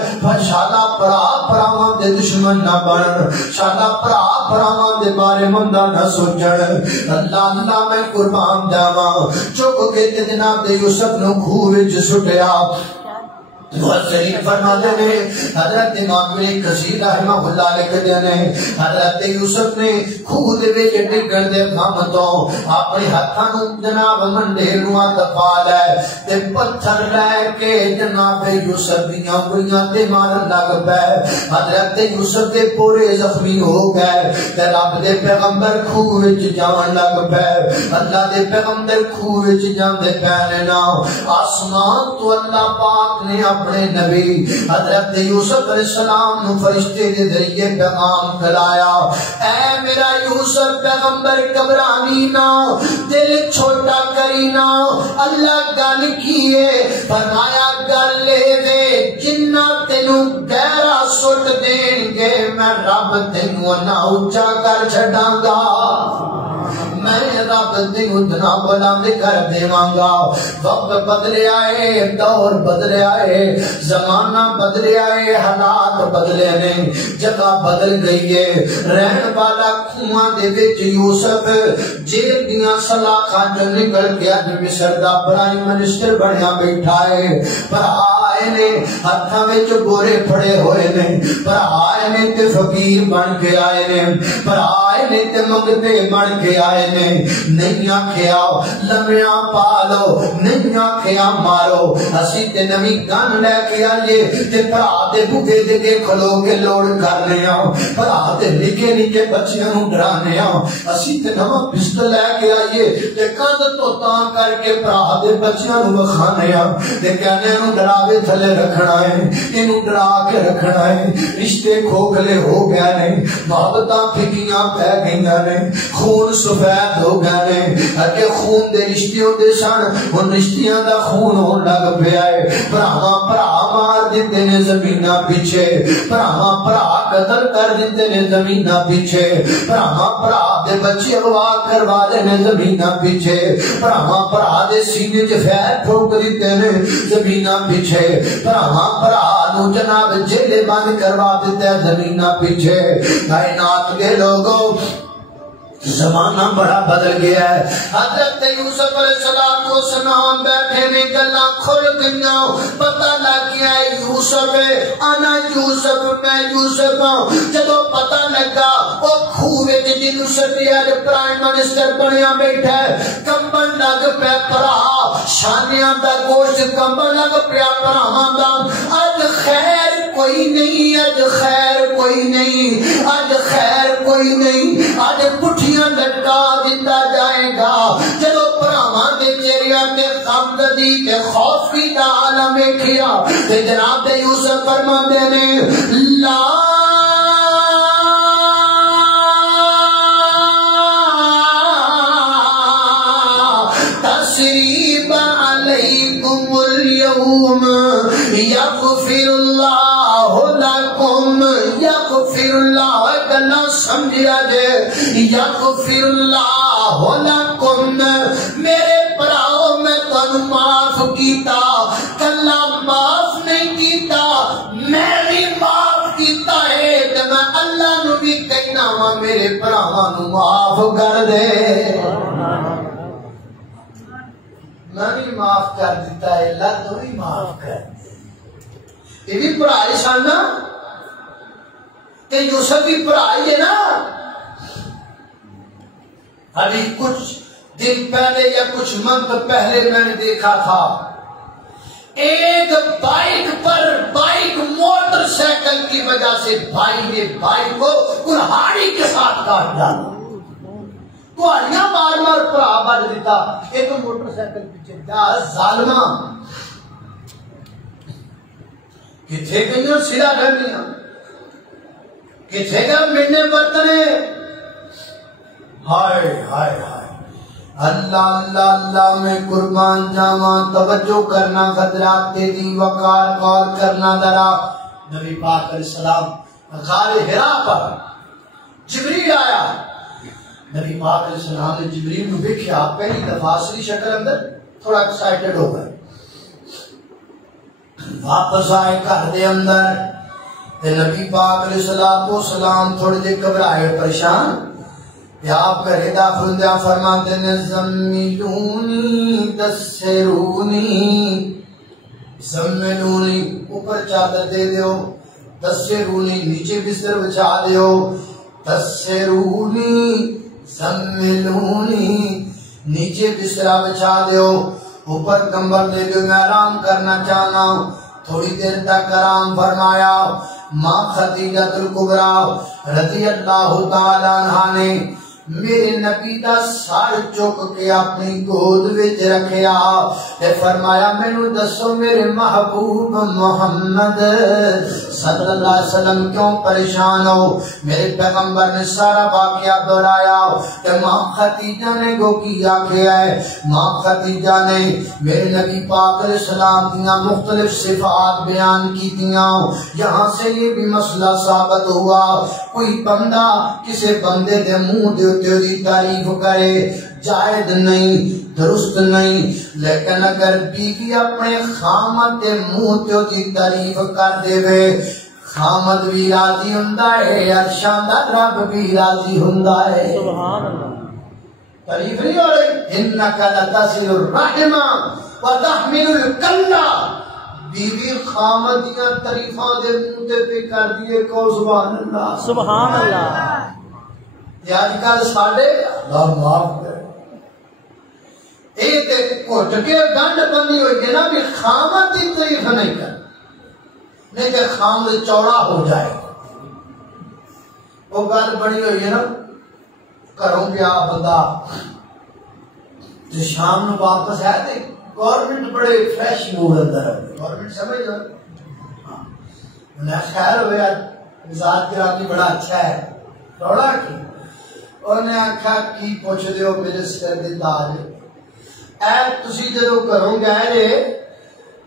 شالا پرا پراواں دے دشمن نہ بن شالا پرا پراواں دے بارے مندا نہ سوچن اللہ اللہ میں قربان جاواں چک کے جناب دے یوسف نو کھوہ وچ سٹیا محسنین فرماتے ہیں حضرت امام ابن کثیر رحمہ اللہ لکھتے ہیں حضرت یوسف نے کھوہ دے وچ ڈگن دے کم تو اپنے ہتھاں نوں جناب منڈے نوں دبا لے تے پتھر لے کے جناب یوسف دیاں انگلیاں تے مارن لگ پے حضرت یوسف دے پورے زخمی ہو گئے تے رب دے پیغمبر کھوہ وچ جان لگ پے اللہ دے پیغمبر کھوہ وچ جاندے پے نا آسمان تو اللہ پاک نے اپنے نبی حضرت یوسف علیہ السلام نو فرشتے دے ذریعے پیغام کھلایا اے میرا یوسف پیغمبر گھبرانی نہ دل چھوٹا کری نہ اللہ گل کیے فرمایا گل لے دے جنہ تینوں گہرا سٹ دین گے میں رب تینوں نہ اونچا کر چھڈاں گا میں رب تینوں اتنا بلند کر دیواں گا وقت بدلے آئے دور بدلے آئے زمانہ بدلے آئے حالات بدلے نے جگہ بدل گئی ہے رہن والا کھواں دے وچ یوسف جیل دیاں سلاخاں چوں نکل گیا مصر دا پرائم منسٹر بنیا بیٹھا ہے پر آئے نے ہاتھاں وچ بورے پھڑے ہوئے نے پر آئے نے تے فقیر بن کے آئے نے پر آئے نے تے منگتے بن کے آئے نے نہیں آکھیا لمیاں پالو نہیں آکھیا مارو اسی تے نمی گن لے کے آئیے تے پرا دے بھوکے دے کے کھلو کے لوڑ کر رہے ہیں پرا دے نکے نکے بچیاں نوں ڈرانے ہیں اسی تے نواں پستل لے کے آئیے تے کند تو تاں کر کے پرا دے بچیاں نوں وکھانے ہیں تے کہنے نوں ڈراوے تھلے رکھنا ہے اینوں ڈرا کے رکھنا ہے رشتے کھوکھلے ہو گئے نے محبتاں پھکیاں پہ رہ گئی نے، خون سفید ہو گئے نے، اگے خون دے رشتے ہوندے سن، ہن رشتیاں دا خون ہون لگ پیا ہے، بھراواں بھرا مار دیندے نے زمیناں پیچھے، بھراواں بھرا قتل کر دیندے نے زمیناں پیچھے، بھراواں بھرا دے بچے اغوا کروا دے نے زمیناں پیچھے، بھراواں بھرا دے سینے چ فیر ٹھوک دیندے نے زمیناں پیچھے، بھراواں بھرا نو جناب جیلے بند کروا دیتے ہیں زمیناں پیچھے۔ کائنات کے لوگوں زمانہ بڑا بدل گیا ہے۔ حضرت یوسف علیہ السلام بیٹھے نے، گلاں کھل گئیاں، پتہ لگ گیا ہے یوسف ہے، انا یوسف، میں یوسف ہوں۔ جدوں پتہ لگا او کھوہ وچ جنوں سٹیا پرائم منسٹر بنیا بیٹھا ہے، کمبن لگ پیا پرا، شانیاں دا گوشت کمبن لگ پیا پراواں دا۔ اج خیر کوئی نہیں، اج خیر کوئی نہیں، اج خیر کوئی نہیں، اج پٹھیاں لٹکا دیتا جائے گا۔ جدو پراواں دے چہریاں تے غمزدی تے خوف کی دا عالم ویکھیا تے جناب یوسف فرماندے نے لا تسریب علیکم اليوم یغفر اللہ لکم، یغفر اللہ کنا سمجھیا جے، یغفر اللہ لکم، میرے پراؤ میں تنو معاف کیتا، کلا معاف نہیں کیتا، میں بھی معاف کیتا ہے، تے میں اللہ نو بھی کہنا وا میرے پراواں نو معاف کر دے۔ میں بھی معاف کر دیتا ہے، اللہ تو بھی معاف کر دے۔ یہ بھی پڑھائی سن نا، کہ یوسف بھی پڑھائی ہے نا۔ ابھی کچھ دن پہلے یا کچھ منتھ پہلے میں نے دیکھا تھا ایک بائک پر، بائک موٹر سائیکل کی وجہ سے بھائی نے بائک کو کلہاڑی کے ساتھ کاٹ ڈالا، کہاڑیاں مار مار پرا بن دیتا، ایک موٹر سائیکل پیچھے جا ظالمہ کتھے گئیاں سرا ڈھنیاں، کتھے گا ملنے برتنے، ہائے ہائے ہائے اللہ اللہ اللہ میں قربان جاواں، توجہ کرنا خطرات تیری وقار غور کرنا ذرا۔ نبی پاک علیہ السلام غار حرا پر جبریل آیا، نبی پاک علیہ السلام نے جبریل کو دیکھا، پہلی دفعہ اصلی شکل اندر تھوڑا ایکسائٹڈ ہو گئے، واپس آئے گھر دے اندر تے نبی پاک علیہ السلام تھوڑے جے گھبرائے پریشان، آپ کرے داخل ہوندیا فرماتے ہیں زملونی دسرونی، زملونی اوپر چادر دے دیو، دسرونی نیچے بستر بچھا دیو، دسرونی زملونی نیچے بستر بچھا دیو، اوپر کمبل دے دیو، میں آرام کرنا چاہنا ہوں۔ تھوڑی دیر تک آرام فرمایا۔ ماں خدیجہ الکبریٰ رضی اللہ تعالیٰ عنہا نے میرے نبی دا سر چک کے اپنی گود وچ رکھیا تے فرمایا مینوں دسو میرے محبوب محمد صلی اللہ علیہ وسلم کیوں پریشان ہو؟ میرے پیغمبر نے سارا واقعہ دہرایا کہ ماں خدیجہ نے گو کیا ہے، ماں خدیجہ نے میرے نبی پاک علیہ السلام دیاں مختلف صفات بیان کی دیاں۔ یہاں سے یہ بھی مسئلہ ثابت ہوا کوئی بندہ کسی بندے دے منہ دے دی تعریف کرے جائز نہیں، درست نہیں، لیکن اگر بیوی اپنے خامد دے منہ تے دی تعریف کر دے وے، خامد بھی راضی ہوندا ہے، عرشاں دا رب بھی راضی ہوندا ہے۔ سبحان اللہ، تعریف نہیں ہو رہی انک لتصل الرحم وتحمل الکلہ، بیوی خامد دیاں تعریفاں دے منہ تے پہ کر دیے کو سبحان اللہ، سبحان اللہ۔ آج کل ساڈے اللہ معاف کرے ایک گھٹ کے گنڈ بندی ہوئی ہے نا بھی خامد کی تعریف نہیں کر، نہیں کہ خامد چوڑا ہو جائے، وہ گل بڑی ہوئی ہے نا گھروں گیا بندہ جو شام نو واپس ہے تے گورنمنٹ بڑے فریش موڈ اندر ہے، گورنمنٹ سمجھ لو ہاں خیر ہوئے مزاج گرامی بڑا اچھا ہے، روڑا کی انہیں آکھا کی پوچھ دیو میرے سر دے تاج اے تسی جدو گھروں گئے رے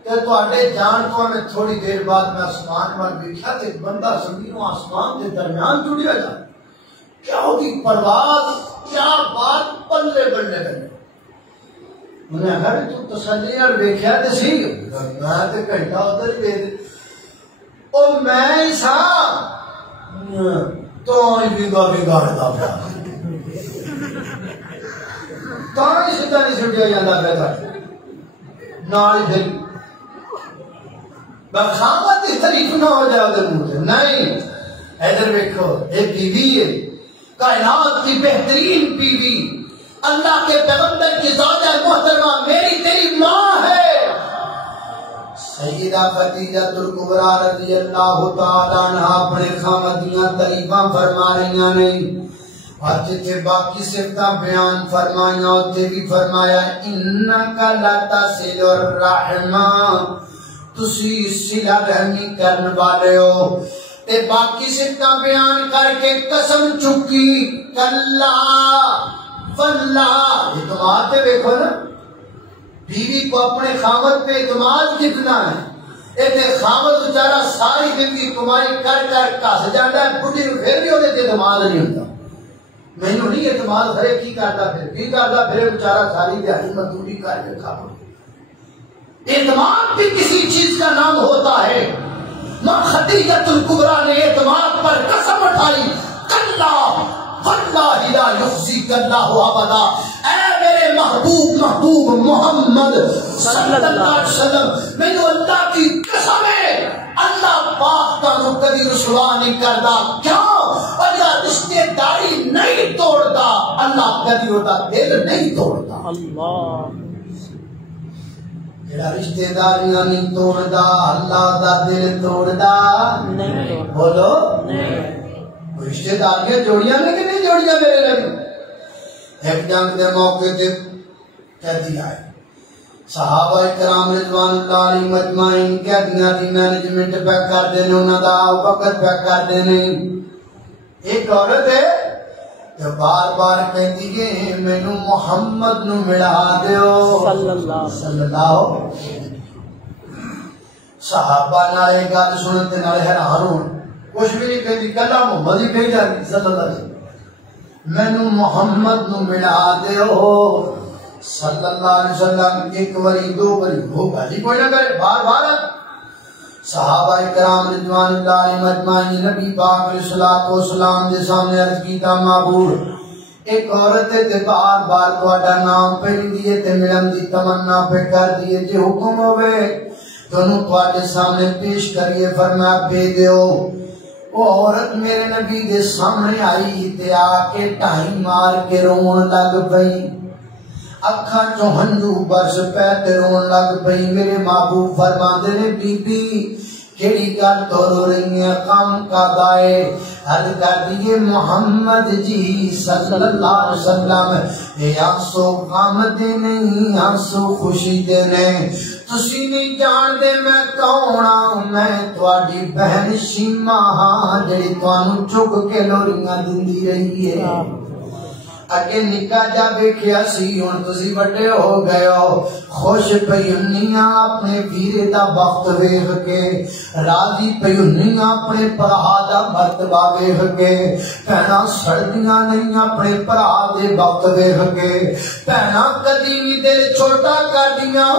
کہ تواڈے جان تو میں تھوڑی دیر بعد میں آسمان وال ویکھیا تے بندہ زمین و آسمان کے درمیان جڑیا جا کیا ہوگی پرواز کیا بات پلے بننے لگے انہیں آخر تو تسلی اور ویکھیا تے سی میں تے گھنٹہ ادھر دے دے او میں ہی سا تو بگاڑتا پیا تو ہی سیدھا نہیں سٹیا جاتا پیا نال ہی پھر بخامت کی تعریف نہ ہو جائے ادھر منہ سے نہیں ادھر ویکھو یہ بیوی ہے کائنات کی بہترین بیوی اللہ کے پیغمبر کی زوجہ محترمہ میری تیری ماں ہے سیدہ خدیجہ الکبریٰ رضی اللہ تعالیٰ عنہ اپنے خامدیاں تعریفاں فرما رہی نہیں اور جتنے باقی صفتہ بیان فرمائیاں ہوتے بھی فرمایا انکا لتصل الرحمہ تسی صلہ رحمی کرنے والے ہو تے باقی صفتہ بیان کر کے قسم چکی کلا واللہ اعتماد پہ دیکھو نا بیوی کو اپنے خامد پہ اعتماد کتنا ہے ایک خامد بیچارہ ساری زندگی کمائی کر کر کس جاتا ہے بڑھی پھر بھی انہیں اعتماد نہیں ہوتا مینوں نہیں اعتماد ہر ایک ہی کرتا پھر بیچارہ ساری دیہی مزدوری کر کے کھا اعتماد بھی کسی چیز کا نام ہوتا ہے ماں خدیجہ الکبریٰ نے اعتماد پر قسم اٹھائی کلا واللہ لا یخزیک اللہ ابدا اے میرے محبوب محمد صلی اللہ علیہ وسلم میں تو اللہ کی قسم ہے اللہ پاک کا کبھی رسوا نہیں کرتا کیوں اللہ رشتے داری نہیں توڑتا اللہ کبھی ہوتا دل نہیں توڑتا اللہ جڑا رشتے داریاں نہیں توڑتا اللہ دا دل توڑتا نہیں بولو نہیں رشتے داریاں جوڑیاں نے کہ نہیں جوڑیاں میرے لئے ایک جنگ دے موقع دے قیدی آئے صحابہ کرام رضوان اللہ علیہ مجمعین قیدیاں دی مینجمنٹ پہ کر دینے انہاں دا وقت پہ کر دینے ایک عورت ہے جو بار بار کہتی ہے مینو محمد نو ملا دیو صلی اللہ صحابہ نالے گل سنتے نالے حیران ہون کچھ بھی نہیں کہتی کلا محمد ہی کہی جاتی صلی اللہ علیہ وسلم مینو محمد نو ملا دیو صلی اللہ علیہ وسلم ایک وری دو وری ہو گالی کوئی نہ کرے بار بار صحابہ کرام رضوان اللہ علیہ مجمعین نبی پاک علیہ الصلوۃ والسلام دے سامنے عرض کیتا معبود ایک عورت تے بار بار تہاڈا نام پہ لیے تے ملن دی تمنا پہ کر دیے جے حکم ہوے دونوں تہاڈے سامنے پیش کریے فرمایا بے دیو وہ عورت میرے نبی دے سامنے آئی تے آ کے ٹائی مار کے رون لگ پئی اکھاں چوں ہنجو برس پے تے رون لگ پئی میرے محبوب فرماندے نے بی بی کیڑی گل تو رو رہی ہے کام کا دائے حل کر دیے محمد جی صلی اللہ علیہ وسلم اے آنسو غم دے نہیں آنسو خوشی دے نہیں تسی نہیں جان دے میں کون ہوں میں تواڈی بہن شیما ہاں جڑی تانوں چک کے لوریاں دیندی رہی ہے اگے نکا جا بیکھیا سی ہن تسی بڑے ہو گئے ہو خوش پئی ہنیاں اپنے ویرے دا بخت ویکھ کے راضی پئی ہنیاں اپنے بھرا دا مرتبہ ویکھ کے بہناں سڑدیاں نہیں اپنے بھرا دے بخت ویکھ کے بہناں کدی وی دل چھوٹا کردیاں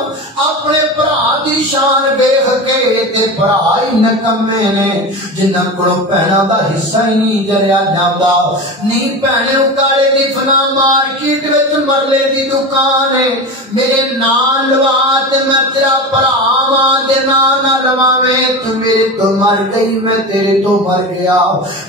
اپنے بھرا دی شان ویکھ کے تے بھرا ہی نکمے نے جنہاں کولوں بہناں دا حصہ ہی نہیں جریا جاندا نہیں بہنے اکاڑے دی مارکیٹ وچ مرلے دی دکان ہے میرے نام لوا تے میں تیرا پراواں دے نام نہ لواویں تو میرے تو مر گئی میں تیرے تو مر گیا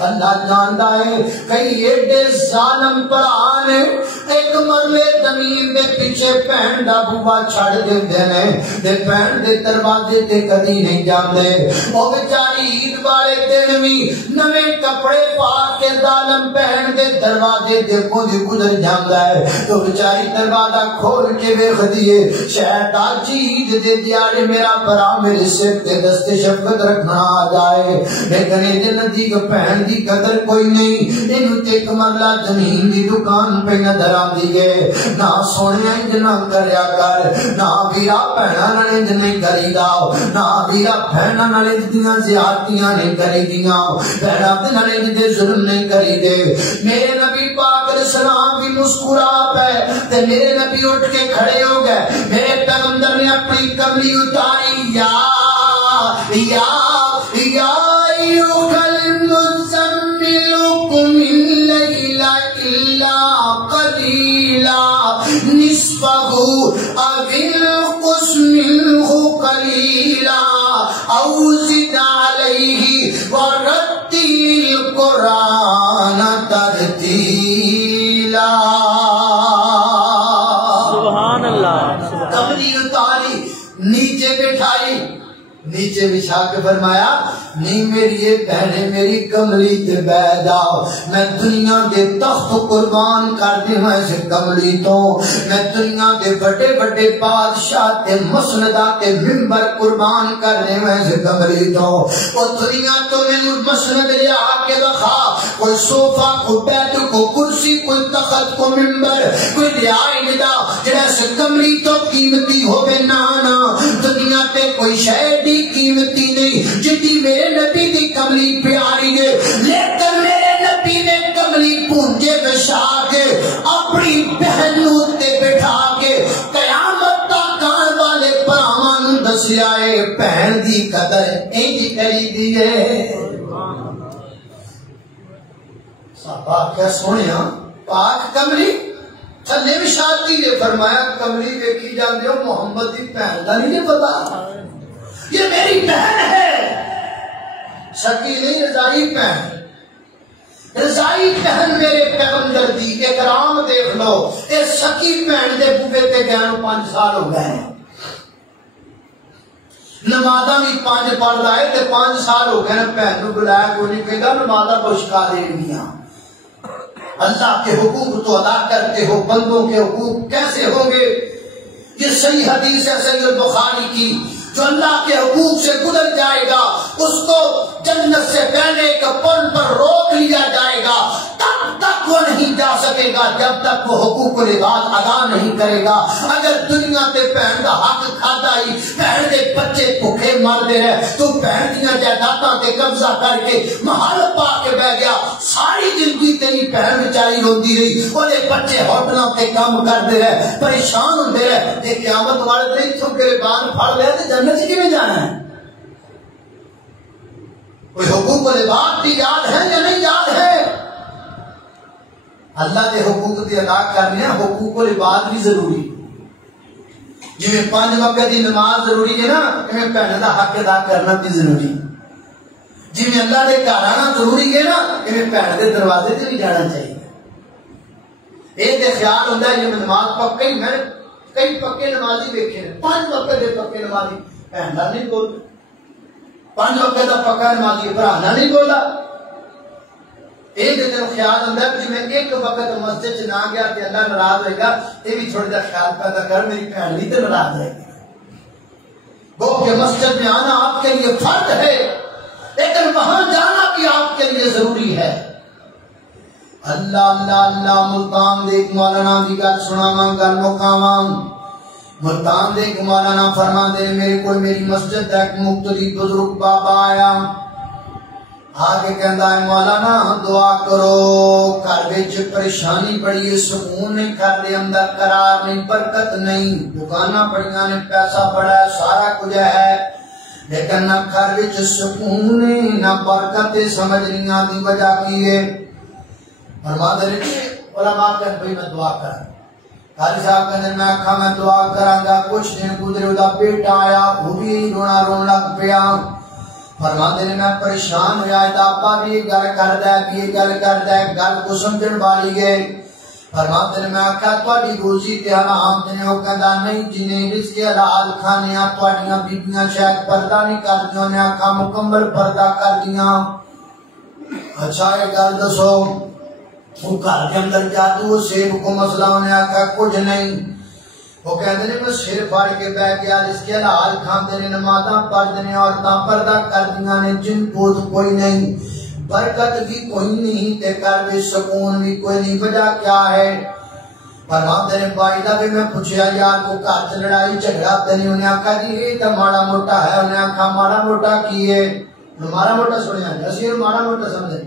اللہ جاندا ہے کئی ایڈے ظالم پرا نے ایک مرلے زمین دے پیچھے بہن دا بوا چھڑ دیندے نے تے بہن دے دروازے تے کدی نہیں جاندے او بیچاری عید والے دن وی نویں کپڑے پا کے ظالم بہن دے دروازے دے گزر جاندا ہے تو بیچاری دروازہ کھول کے ویکھ دیے شاید اج عید دے دیاڑے میرا پرا میرے سر تے دست شفقت رکھنا آ جائے، لیکن یہ ندی کو پہن دی قدر کوئی نہیں، انہوں تے ایک مرلہ زمین دی دکان پہ نظر آندی ہے، نہ سونے انج نہ کریا کر، نہ ویرا پہنا نہ انج نہیں کری داؤ، نہ ویرا پہنا نہ انج دیاں زیادتیاں نہیں کری دیاں، پہنا نہ انج دے ظلم نہیں کری دے۔ میرے نبی پاک علیہ السلام بھی مسکرا پہ تے میرے نبی اٹھ کے کھڑے ہو گئے، میرے پیغمبر نے اپنی کملی اتاری، یا ایوہا المزمل قم اللیل الا قلیلا نصفہ او انقص منہ قلیلا او زد علیہ ورتل القرآن ترتیلا۔ سبحان اللہ، کملی اتاری، نیچے بٹھائی، نیچے بچھا کے فرمایا نہیں میری یہ بہنیں میری کملی تے بیٹھ جاؤ، میں دنیا دے تخت قربان کر دے میں سے کملی تو، میں دنیا دے بڑے بڑے بادشاہ تے مسندہ تے ممبر قربان کر دے میں سے کملی تو، اور دنیا تو میں مسند لے آ کے رکھا، کوئی صوفہ کوئی بیت کو کرسی کوئی تخت کو ممبر کوئی لے آئے ندا جیسے کملی تو قیمتی ہوئے نانا، دنیا تے کوئی شہر دی قیمتی نہیں جتنی میرے نبی دی کملی پیاری ہے، لیکن میرے نبی نے کملی پونجے بچھا کے اپنی بہنوں تے بٹھا کے قیامت تک آنے والے پرامان دسیا ہے بہن دی قدر انج کری دی ہے۔ صحابہ کیا سونے پاک کملی تھلے بھی شادی ہے، فرمایا کملی دیکھی جاندے ہو محمد دی بہن دا نہیں پتا، یہ میری بہن ہے، سکی نہیں رضائی بہن، رضائی بہن میرے پیغمبر دی اکرام دیکھ لو، اے سکی بہن دے بوبے پہ گئے 5 سال ہو گئے، نمازاں بھی 5 پڑھ رہا ہے تے 5 سال ہو گئے، بہن نو بلایا کوئی نہیں کہتا نمازاں کو شکا دے میاں، اللہ کے حقوق تو ادا کرتے ہو، بندوں کے حقوق کیسے ہوں گے؟ یہ صحیح حدیث ہے صحیح البخاری کی، جو اللہ کے حقوق سے گزر جائے گا اس کو جنت سے پہلے کا پل پر روک لیا جائے گا، تب تک وہ نہیں جا سکے گا جب تک وہ حقوق العباد ادا نہیں کرے گا۔ اگر دنیا تے بہن کا حق کھاتا ہی بہن دے بچے بھوکے مرتے رہے تو بہن دیاں جائیداداں تے قبضہ کر کے محل پا کے بہ گیا، ساری زندگی تیری بہن بیچاری روندی رہی، اودے بچے ہوٹلاں تے کام کرتے رہے پریشان ہوندے رہے، تے قیامت والے دن اتھوں گریبان پھڑ لے تے جنت سے کیویں جانا ہے؟ کوئی حقوق العباد کی یاد ہے یا نہیں یاد ہے؟ اللہ کے حقوق کی ادا کرنے حقوق العباد بھی ضروری، جی 5 وقت کی نماز ضروری ہے نا، ہمیں بہن کا حق ادا کرنا بھی ضروری، جی اللہ کے گھر آنا ضروری ہے نا، ہمیں بہن کے دروازے سے بھی جانا چاہیے۔ یہ خیال ہوتا ہے جی نماز پکے، میں کئی پکے نمازی دیکھے 5 وقت کے پکے نمازی بہن کا نہیں بولتے، 5 وقت کا پکا نمازی بھرانا نہیں بولا۔ ایک دن خیال ہوتا ہے جی میں ایک وقت مسجد چ نہ گیا کہ اللہ ناراض ہوئے گا، یہ بھی تھوڑا جا خیال پیدا کر میری بہن بھی تو ناراض رہے گی، وہ کہ مسجد میں آنا آپ کے لیے فرض ہے لیکن وہاں جانا بھی آپ کے لیے ضروری ہے۔ اللہ اللہ اللہ ملتان دیکھ مولانا دی گل سناواں گل مکاواں، ملتان دیکھ مولانا فرما دے میرے کو میری مسجد ایک مقتدی بزرگ بابا آیا، آگے کہندا ہے مولانا دعا کرو، گھر وچ پریشانی بڑی ہے، سکون نہیں، گھر دے اندر قرار نہیں، برکت نہیں، دکاناں بڑیاں نے، پیسہ بڑا ہے، سارا کچھ ہے، لیکن نہ گھر وچ سکون نہیں نہ برکت، سمجھ نہیں آتی وجہ کی ہے؟ فرما دے علماء کہتے بھئی میں دعا کراں، قاری صاحب کہتے میں آکھا میں دعا کراں گا، کچھ دن گزرے دا بیٹا آیا، وہ بھی رونا رون لگ پیا، فرما دے میں پریشان ہویا ہے، ابا بھی گل کردا ہے بھی گل کردا ہے، گل کو سمجھن والی ہے، فرما دے میں آکھا تہاڈی روزی تے حرام تے او کہندا نہیں جنے رزق حلال کھانے آ تہاڈیاں بیبیاں شاید پردہ نہیں کردیاں، نے آکھا مکمل پردہ کردیاں۔ اچھا یہ گل دسو وہ گھر کے اندر جادو سیب کو مسئلہ، انہیں آکھا کچھ نہیں، وہ کہتے ہیں میں سر پھاڑ کے بہ گیا جس کے حلال کھاندے نے نمازاں پڑھدے نے عورتاں پردہ کردیاں نے جن پوت کوئی نہیں برکت بھی کوئی نہیں تے کر بھی سکون بھی کوئی نہیں وجہ کیا ہے فرماتے نے بھائی دا بھی میں پوچھیا یار کو گھر چ لڑائی جھگڑا تے نہیں انہیں آکھا جی یہ تو ماڑا موٹا ہے انہیں آکھا ماڑا موٹا کی ہے ماڑا موٹا سنیا اسی ماڑا موٹا سمجھے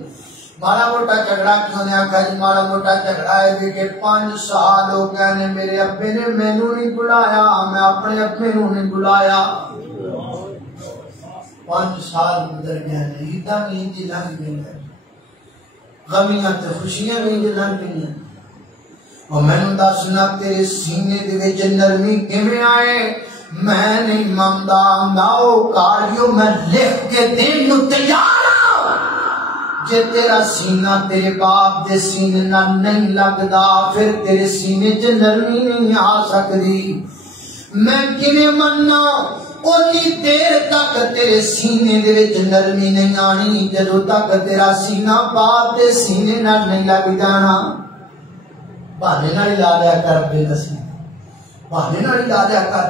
ماڑا موٹا جھگڑا کیوں نے آکھا جی ماڑا موٹا جھگڑا ہے بھی کہ 5 سال ہو گئے نے میرے ابے نے مینوں نہیں بلایا میں اپنے ابے نوں نہیں بلایا 5 سال گزر گئے نے عیداں بھی انج لنگ گئیں غمیاں تے خوشیاں بھی انج لنگ گئیں اور مینوں دسنا تیرے سینے دے وچ نرمی کیویں آئے میں نہیں منگدا ناؤ کاریو میں لکھ کے دین نوں تیار ہاں جے تیرا سینہ تیرے باپ دے سینے نال نہیں لگدا پھر تیرے سینے چ نرمی نہیں آ سکدی میں کیویں مننا اونی دیر تک تیرے سینے دے وچ نرمی نہیں آنی جدوں تک تیرا سینہ باپ دے سینے نال نہیں لگ جانا بہانے نال لا لیا کر ابے دا سینہ بہانے نال لا لیا کر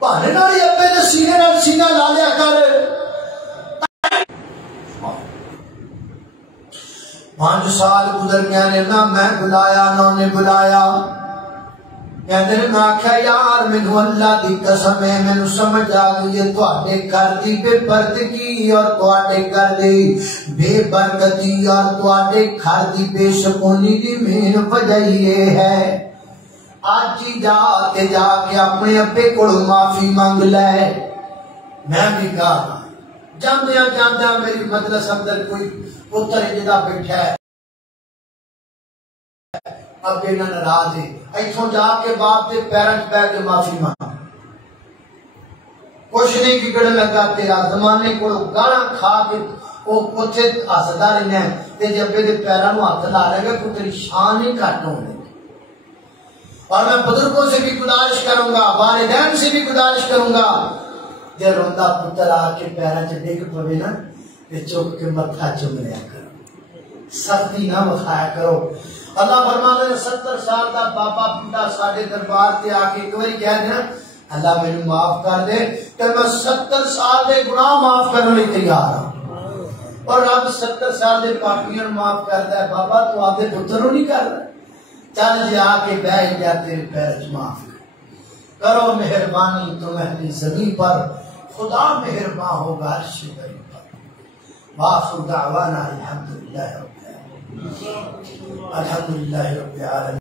بہانے نال ابے دے سینے نال سینہ لا لیا کر 5 سال گزر گیا نے نہ میں بلایا نہ انہیں بلایا کہتے ہیں میں آکھیا یار مینوں اللہ دی قسم ہے مینوں سمجھ آ گئی ہے تواڈے گھر دی بے پردگی اور تواڈے گھر دی بے برکتی اور تواڈے گھر دی بے سکونی دی مین وجہ یہ ہے اج ہی جا کے اپنے ابے کول معافی مانگ لے میں بھی کہا جاندیاں میری مجلس اندر کوئی پتر جدا بیٹھا ہے ابے نہ ناراض ہے ایتھوں جا کے باپ دے پیراں وچ پے کے معافی مانگ کچھ نہیں بگڑن لگا تیرا زمانے کو گالاں کھا کے او اوتھے ہسدا رہنا تے جے ابے دے پیراں نوں ہاتھ لا لے گا کوئی تیری شان نہیں گھٹ ہونی اور میں بزرگوں سے بھی گزارش کروں گا والدین سے بھی گزارش کروں گا جے روندا پتر آ کے پیراں چ ڈگ پوے نا تے چک کے متھا چوم لیا کرو سختی نہ وکھایا کرو اللہ فرماتا ہے 70 سال دا بابا بوڑھا ساڈے دربار تے آ کے ایک باری کہہ دینا اللہ مینوں معاف کر دے تے میں 70 سال دے گناہ معاف کرنے لئی تیار ہوں اور رب 70 سال دے پاپیاں معاف کردا ہے بابا تو آدے پتر نوں نہیں کر رہا چل جی آ کے بیٹھ جا تیرے پیر وچ معاف کرو مہربانی تم اہل زمین پر خدا مہربان ہوگا عرش کریم پر وآخر دعوانا الحمدللہ رب العالمین